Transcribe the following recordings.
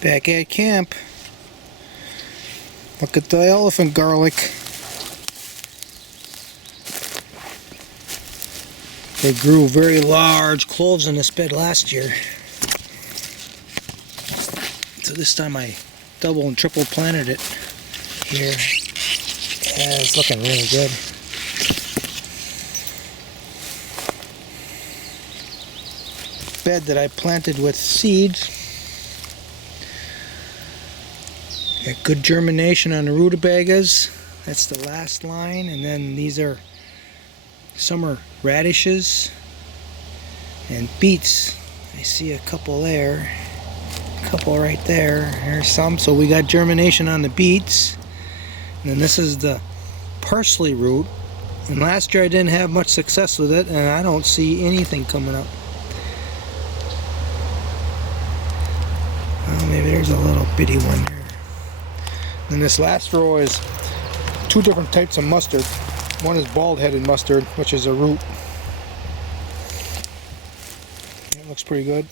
Back at camp. Look at the elephant garlic. They grew very large cloves in this bed last year. So this time I double and triple planted it here. Yeah, it's looking really good. Bed that I planted with seeds. Got good germination on the rutabagas. That's the last line, and then these are summer radishes and beets. I see a couple there, a couple right there. There's some, so we got germination on the beets. And then this is the parsley root. And last year I didn't have much success with it, and I don't see anything coming up. Well, maybe there's a little bitty one there. And this last row is two different types of mustard. One is bald-headed mustard, which is a root. It looks pretty good.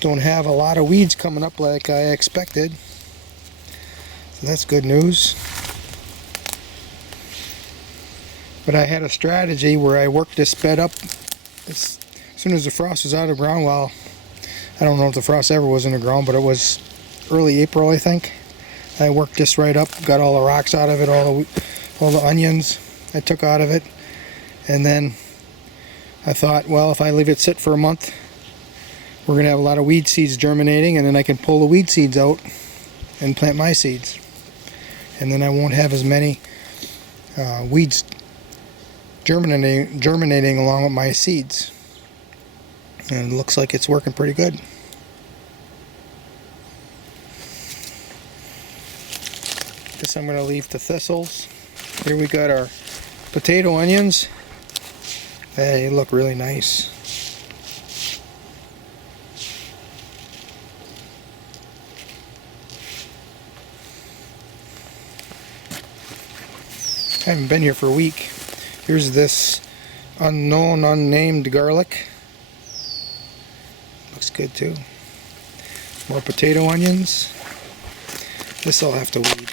Don't have a lot of weeds coming up like I expected. So that's good news. But I had a strategy where I worked this bed up as soon as the frost was out of the ground. Well, I don't know if the frost ever was in the ground, but it was early April, I think. I worked this right up, got all the rocks out of it, all the onions I took out of it, and then I thought, well, if I leave it sit for a month, we're going to have a lot of weed seeds germinating, and then I can pull the weed seeds out and plant my seeds. And then I won't have as many weeds germinating along with my seeds. And it looks like it's working pretty good. Guess I'm going to leave the thistles. Here we got our potato onions. They look really nice. I haven't been here for a week. Here's this unknown, unnamed garlic. Looks good too. More potato onions. This I'll have to weed.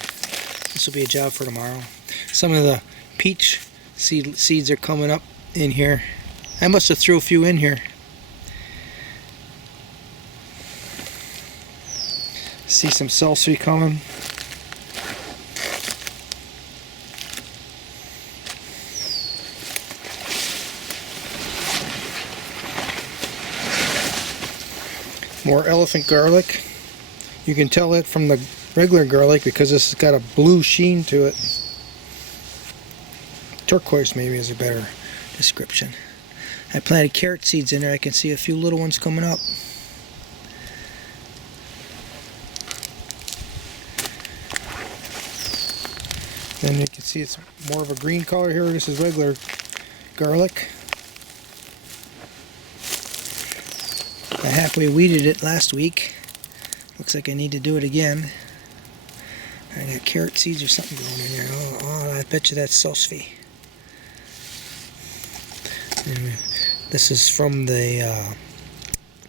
This will be a job for tomorrow. Some of the peach seeds are coming up in here. I must have threw a few in here. See some celery coming. More elephant garlic. You can tell it from the regular garlic because this has got a blue sheen to it. Turquoise maybe is a better description. I planted carrot seeds in there. I can see a few little ones coming up. Then you can see it's more of a green color here. This is regular garlic. I halfway weeded it last week. Looks like I need to do it again. I got carrot seeds or something growing in there. Oh, I bet you that's sulfy. And this is from the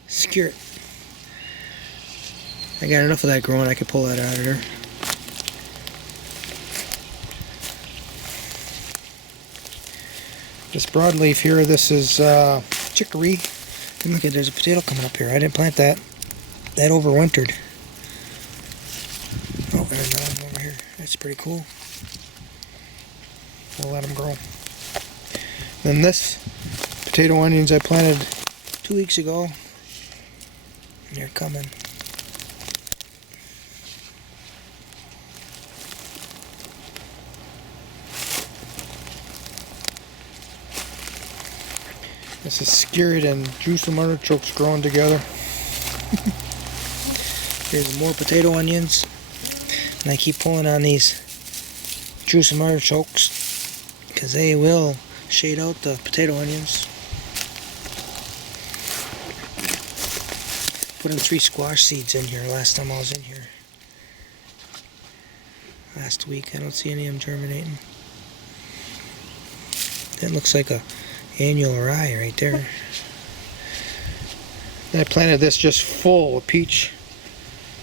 skirt. I got enough of that growing, I could pull that out of there. This broadleaf here, this is chicory. And look at, there's a potato coming up here. I didn't plant that. That overwintered. Oh, there's another one over here. That's pretty cool. We'll let them grow. Then this potato onions I planted 2 weeks ago. And they're coming. This is skewered and juiceum artichokes growing together. Here's more potato onions. And I keep pulling on these juiceum artichokes because they will shade out the potato onions. Put in 3 squash seeds in here last time I was in here. Last week. I don't see any of them germinating. That looks like a annual rye right there. I planted this just full of peach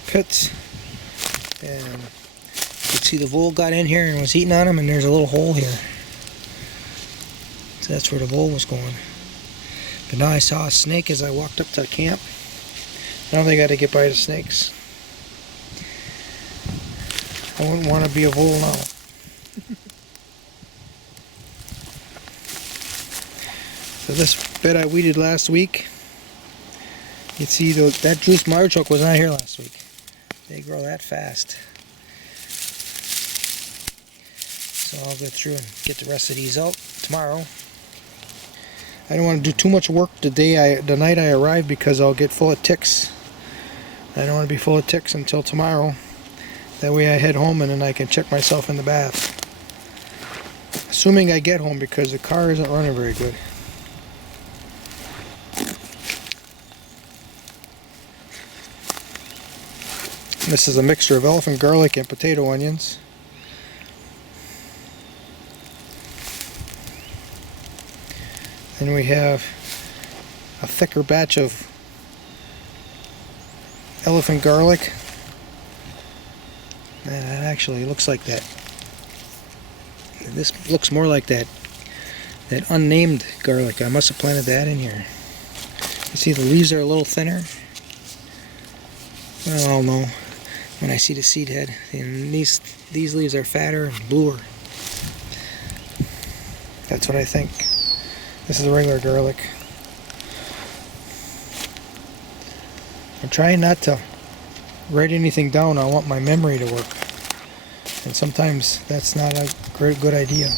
pits, and you can see the vole got in here and was eating on them, and there's a little hole here. So that's where the vole was going. But now I saw a snake as I walked up to the camp. I don't think I had to get by the snakes. I wouldn't want to be a vole now. So this bed I weeded last week. You can see that juice artichoke was not here last week. They grow that fast. So I'll go through and get the rest of these out tomorrow. I don't want to do too much work the night I arrive because I'll get full of ticks. I don't want to be full of ticks until tomorrow. That way I head home and then I can check myself in the bath. Assuming I get home because the car isn't running very good. This is a mixture of elephant garlic and potato onions. Then we have a thicker batch of elephant garlic. That actually looks like that. This looks more like that unnamed garlic. I must have planted that in here. You see the leaves are a little thinner. Well, I'll know when I see the seed head. And these leaves are fatter and bluer. That's what I think. This is the regular garlic. I'm trying not to write anything down. I want my memory to work. And sometimes that's not a good idea.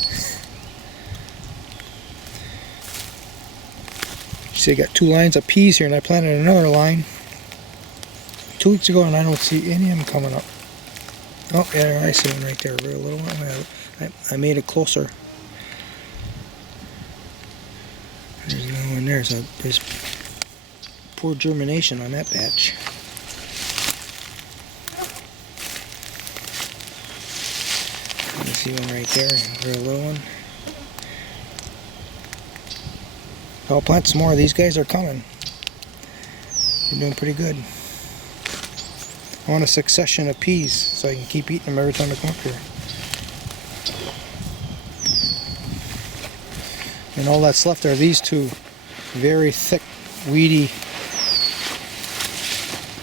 See, I got 2 lines of peas here, and I planted another line 2 weeks ago, and I don't see any of them coming up. Oh, yeah, I see one right there, a real little one. I made it closer. There's no one there, so there's poor germination on that batch. You see one right there, a real little one. I'll plant some more. These guys are coming. They're doing pretty good. I want a succession of peas so I can keep eating them every time I come up here. And all that's left are these 2 very thick, weedy,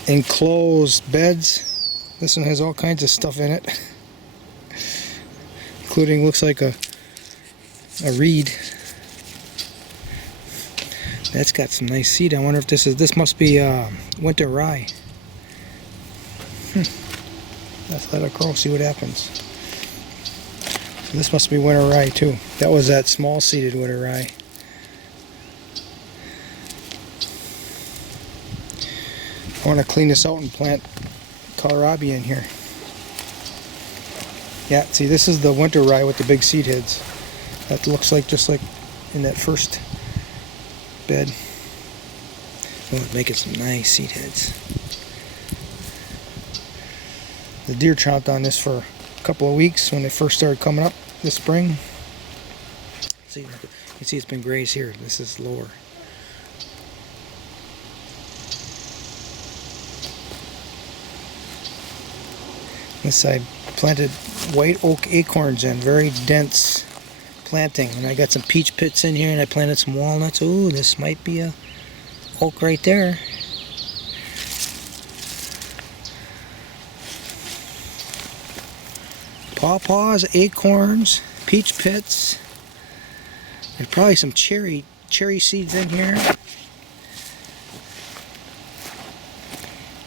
enclosed beds. This one has all kinds of stuff in it, including, looks like a reed. That's got some nice seed. I wonder if this must be winter rye. Let's let it grow, see what happens. So this must be winter rye too. That was that small seeded winter rye. I want to clean this out and plant kohlrabi in here. Yeah, see, this is the winter rye with the big seed heads. That looks like just like in that first bed. Oh, it's making some nice seed heads. The deer chomped on this for a couple of weeks when they first started coming up this spring. See, you can see it's been grazed here. This is lower. This I planted white oak acorns in, very dense planting. And I got some peach pits in here, and I planted some walnuts. Ooh, this might be a oak right there. Pawpaws, acorns, peach pits. There's probably some cherry seeds in here.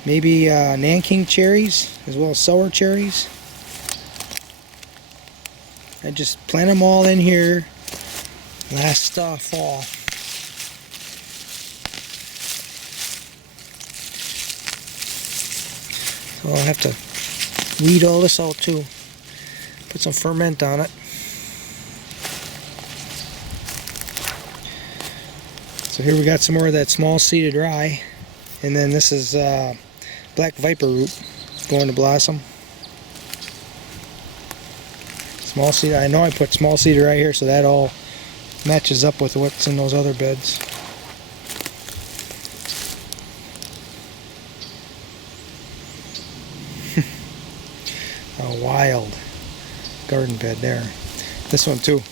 Maybe Nanking cherries, as well as sour cherries. I just plant them all in here last fall. So I'll have to weed all this out too. Put some ferment on it. So here we got some more of that small seeded rye. And then this is black viper root going to blossom. Small seed. I know I put small seed right here, so that all matches up with what's in those other beds. a wild garden bed there. This one too.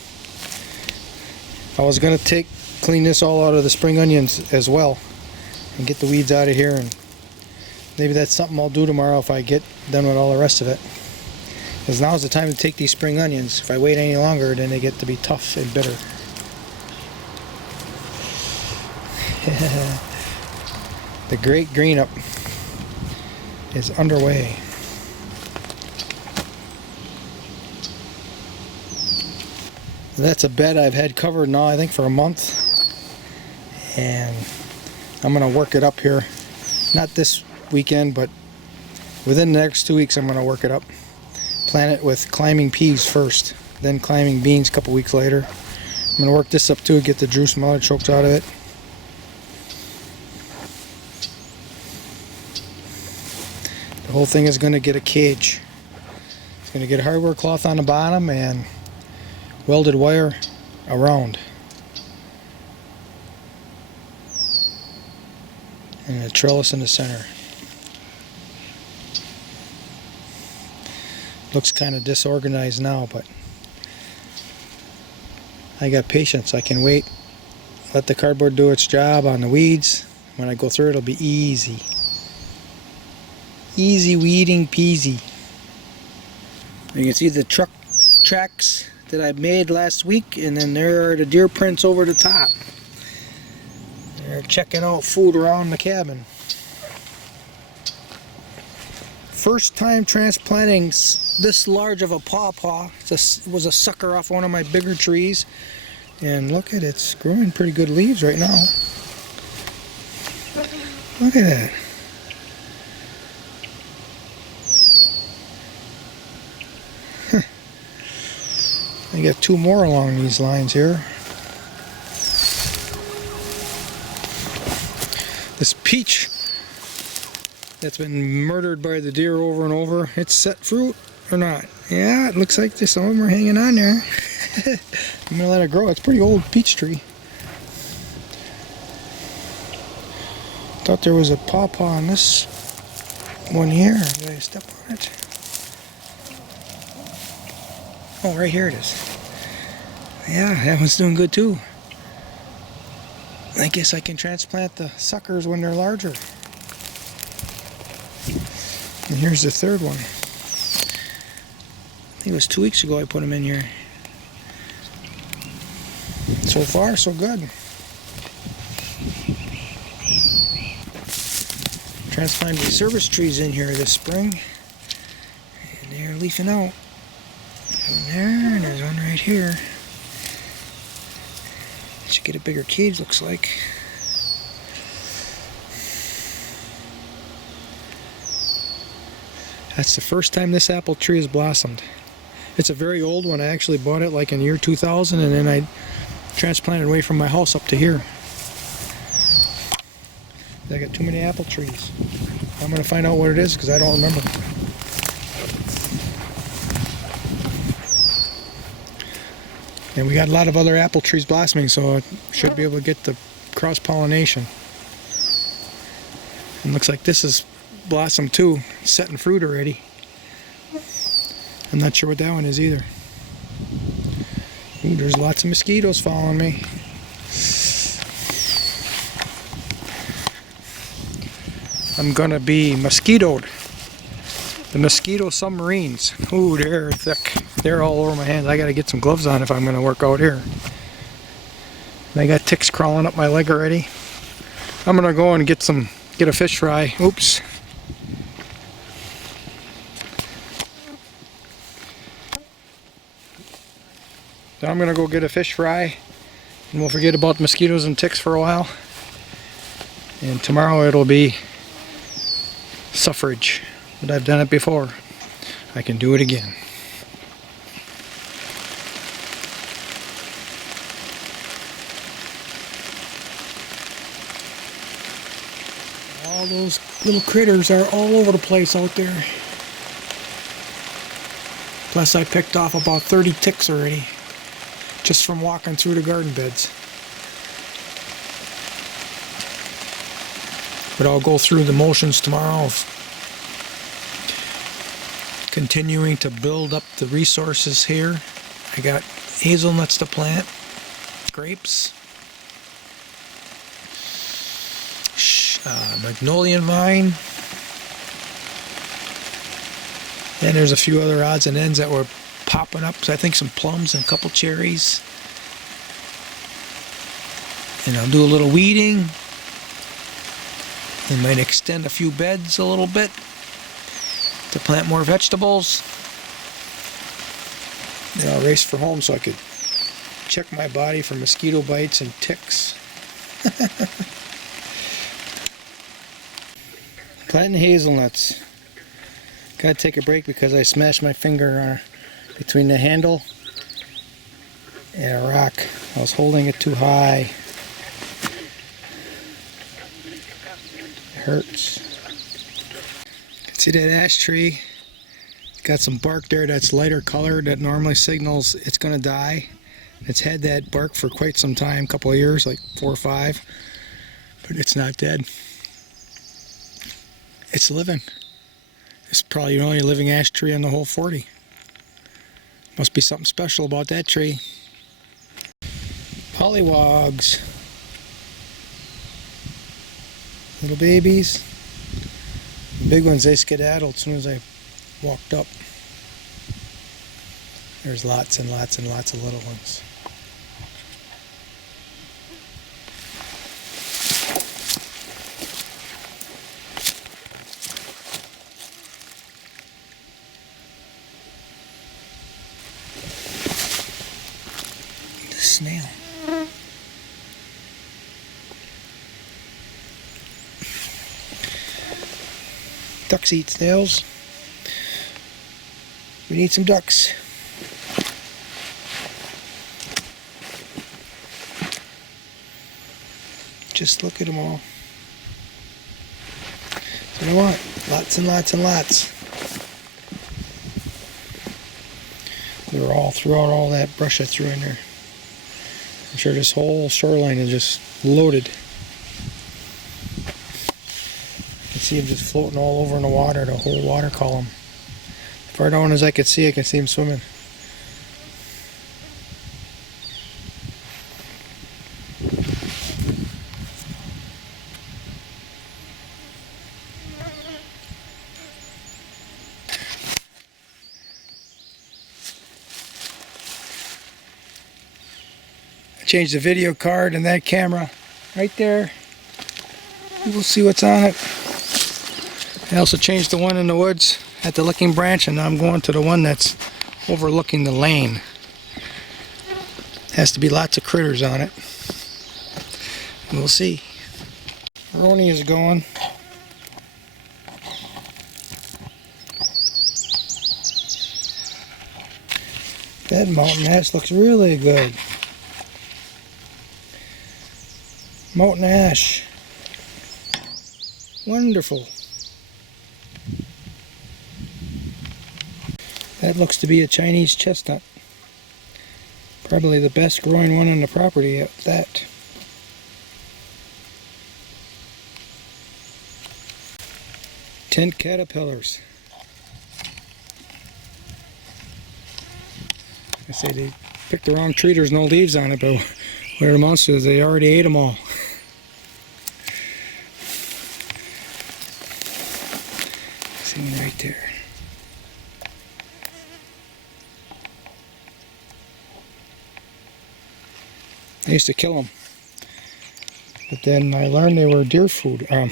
I was gonna clean this all out of the spring onions as well and get the weeds out of here, and maybe that's something I'll do tomorrow if I get done with all the rest of it. Because now's the time to take these spring onions. If I wait any longer, then they get to be tough and bitter. The great green up is underway. That's a bed I've had covered now, I think, for a month. And I'm going to work it up here. Not this weekend, but within the next 2 weeks I'm going to work it up. Plant it with climbing peas first, then climbing beans a couple weeks later. I'm going to work this up too, get the juice and artichokes out of it. The whole thing is going to get a cage. It's going to get hardware cloth on the bottom and welded wire around. And a trellis in the center. Looks kind of disorganized now, but I got patience. I can wait, let the cardboard do its job on the weeds. When I go through it, it'll be easy. Easy weeding peasy. You can see the truck tracks that I made last week, and then there are the deer prints over the top. They're checking out food around the cabin. First time transplanting this large of a pawpaw. It was a sucker off one of my bigger trees, and look at it, it's growing pretty good leaves right now. Look at that. I got 2 more along these lines here. This peach that's been murdered by the deer over and over, it's set fruit or not? Yeah, it looks like some of them are hanging on there. I'm gonna let it grow. It's a pretty old peach tree. Thought there was a pawpaw on this one here. Did I step on it? Oh, right here it is. Yeah, that one's doing good too. I guess I can transplant the suckers when they're larger. And here's the third one. I think it was 2 weeks ago I put them in here. So far, so good. Transplanted the service trees in here this spring. And they're leafing out. One there, and there's one right here. Should get a bigger cage, looks like. That's the first time this apple tree has blossomed. It's a very old one. I actually bought it like in the year 2000, and then I transplanted away from my house up to here. I got too many apple trees. I'm going to find out what it is because I don't remember. And we got a lot of other apple trees blossoming, so I should be able to get the cross-pollination. And looks like this is blossomed too, setting fruit already. I'm not sure what that one is either. Ooh, there's lots of mosquitoes following me. I'm gonna be mosquitoed. The mosquito submarines. Ooh, they're thick. They're all over my hands. I gotta get some gloves on if I'm gonna work out here. And I got ticks crawling up my leg already. I'm gonna go and get a fish fry. Oops. Then I'm gonna go get a fish fry, and we'll forget about mosquitoes and ticks for a while. And tomorrow it'll be suffrage. But I've done it before. I can do it again. All those little critters are all over the place out there. Plus I picked off about 30 ticks already, just from walking through the garden beds. But I'll go through the motions tomorrow of Continuing to build up the resources here. I got hazelnuts to plant, grapes, magnolia vine. Then there's a few other odds and ends that were popping up. So I think some plums and a couple cherries. And I'll do a little weeding. And might extend a few beds a little bit to plant more vegetables. Then I'll race for home so I could check my body for mosquito bites and ticks. Planting hazelnuts. Gotta take a break because I smashed my finger between the handle and a rock. I was holding it too high. It hurts. See that ash tree? Got some bark there that's lighter colored that normally signals it's gonna die. It's had that bark for quite some time, a couple of years, like 4 or 5, but it's not dead. It's living. It's probably the only living ash tree in the whole 40. Must be something special about that tree. Pollywogs. Little babies. The big ones, they skedaddled as soon as I walked up. There's lots and lots and lots of little ones. Snail. Ducks eat snails. We need some ducks. Just look at them all. That's what I want. Lots and lots and lots. They're all throughout all that brush I threw in there. I'm sure this whole shoreline is just loaded. I can see them just floating all over in the water, the whole water column. As far down as I can see them swimming. Change the video card and that camera right there. We'll see what's on it. I also changed the one in the woods at the Licking Branch, and now I'm going to the one that's overlooking the lane. Has to be lots of critters on it. We'll see. Roni is going. That mountain ash looks really good. Mountain ash. Wonderful. That looks to be a Chinese chestnut. Probably the best growing one on the property at that. Tent caterpillars. I say they picked the wrong tree, there's no leaves on it, but what it amounts to is they already ate them all. See one right there. I used to kill them, but then I learned they were deer food. I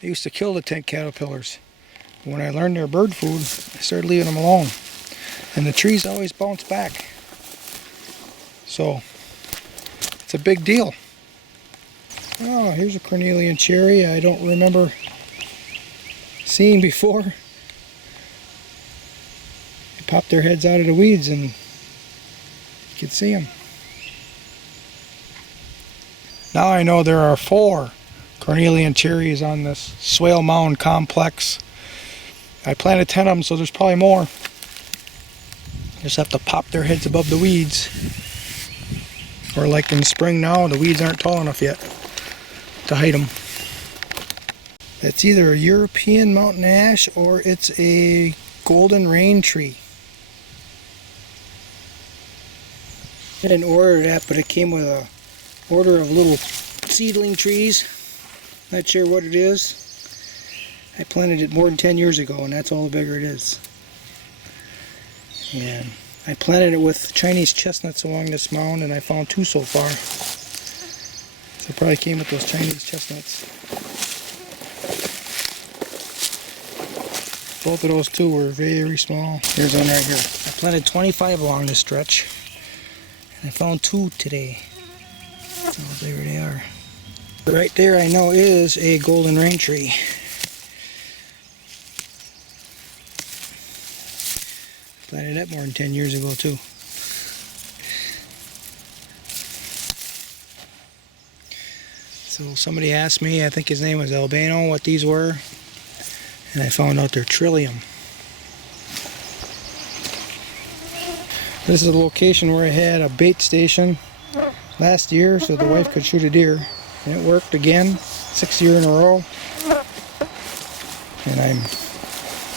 used to kill the tent caterpillars. When I learned they're bird food, I started leaving them alone. And the trees always bounce back. So, it's a big deal. Oh, here's a cornelian cherry I don't remember seeing before. They pop their heads out of the weeds and you can see them. Now I know there are 4 cornelian cherries on this Swale Mound complex. I planted 10 of them, so there's probably more. Just have to pop their heads above the weeds. Or like in spring now, the weeds aren't tall enough yet to hide them. It's either a European mountain ash or it's a golden rain tree. I didn't order that, but it came with a order of little seedling trees. Not sure what it is. I planted it more than 10 years ago, and that's all the bigger it is. And I planted it with Chinese chestnuts along this mound, and I found 2 so far. So it probably came with those Chinese chestnuts. Both of those 2 were very small. Here's one right here. I planted 25 along this stretch. I found 2 today. So there they are. Right there I know is a golden rain tree. Planted that more than 10 years ago too. So somebody asked me, I think his name was Albano, what these were. And I found out they're trillium. This is a location where I had a bait station last year so the wife could shoot a deer. And it worked again, 6th year in a row. And I'm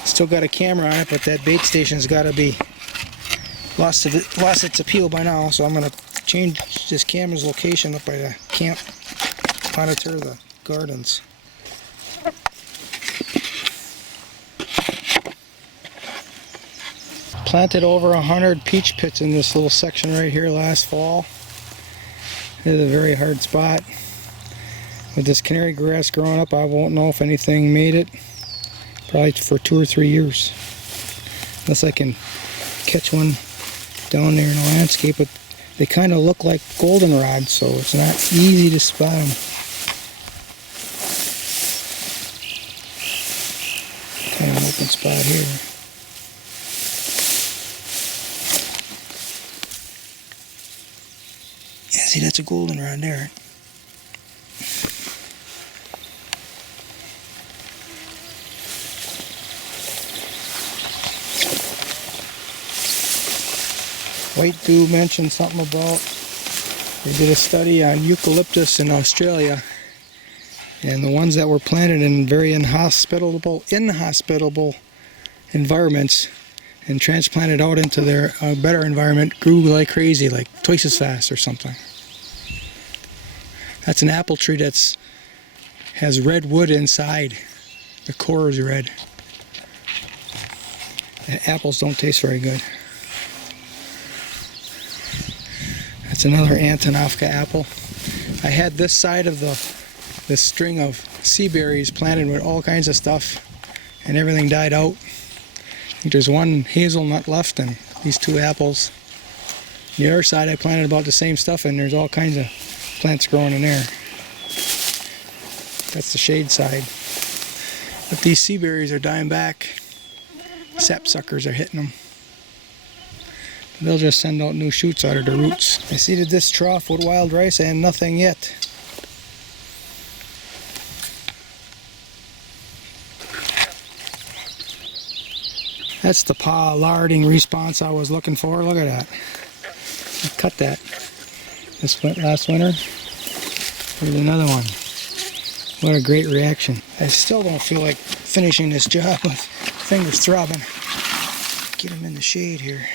still got a camera on it, but that bait station's got to be lost its appeal by now. So I'm going to change this camera's location up by the camp, monitor the gardens. Planted over 100 peach pits in this little section right here last fall. This is a very hard spot. With this canary grass growing up, I won't know if anything made it. Probably for 2 or 3 years. Unless I can catch one down there in the landscape. But they kind of look like goldenrod, so it's not easy to spot them. Kind of an open spot here. Yeah, see, that's a goldenrod there. White Dew mentioned something about they did a study on eucalyptus in Australia, and the ones that were planted in very inhospitable environments and transplanted out into their better environment grew like crazy, like twice as fast or something. That's an apple tree has red wood inside. The core is red. The apples don't taste very good. That's another Antonovka apple. I had this side of this string of sea berries planted with all kinds of stuff, and everything died out. I think there's 1 hazelnut left and these 2 apples. The other side I planted about the same stuff, and there's all kinds of plants growing in there. That's the shade side. But these sea berries are dying back. Sapsuckers are hitting them. They'll just send out new shoots out of the roots. I seeded this trough with wild rice and nothing yet. That's the pollarding response I was looking for. Look at that. I cut that last winter. Here's another one. What a great reaction. I still don't feel like finishing this job with fingers throbbing. Get them in the shade here.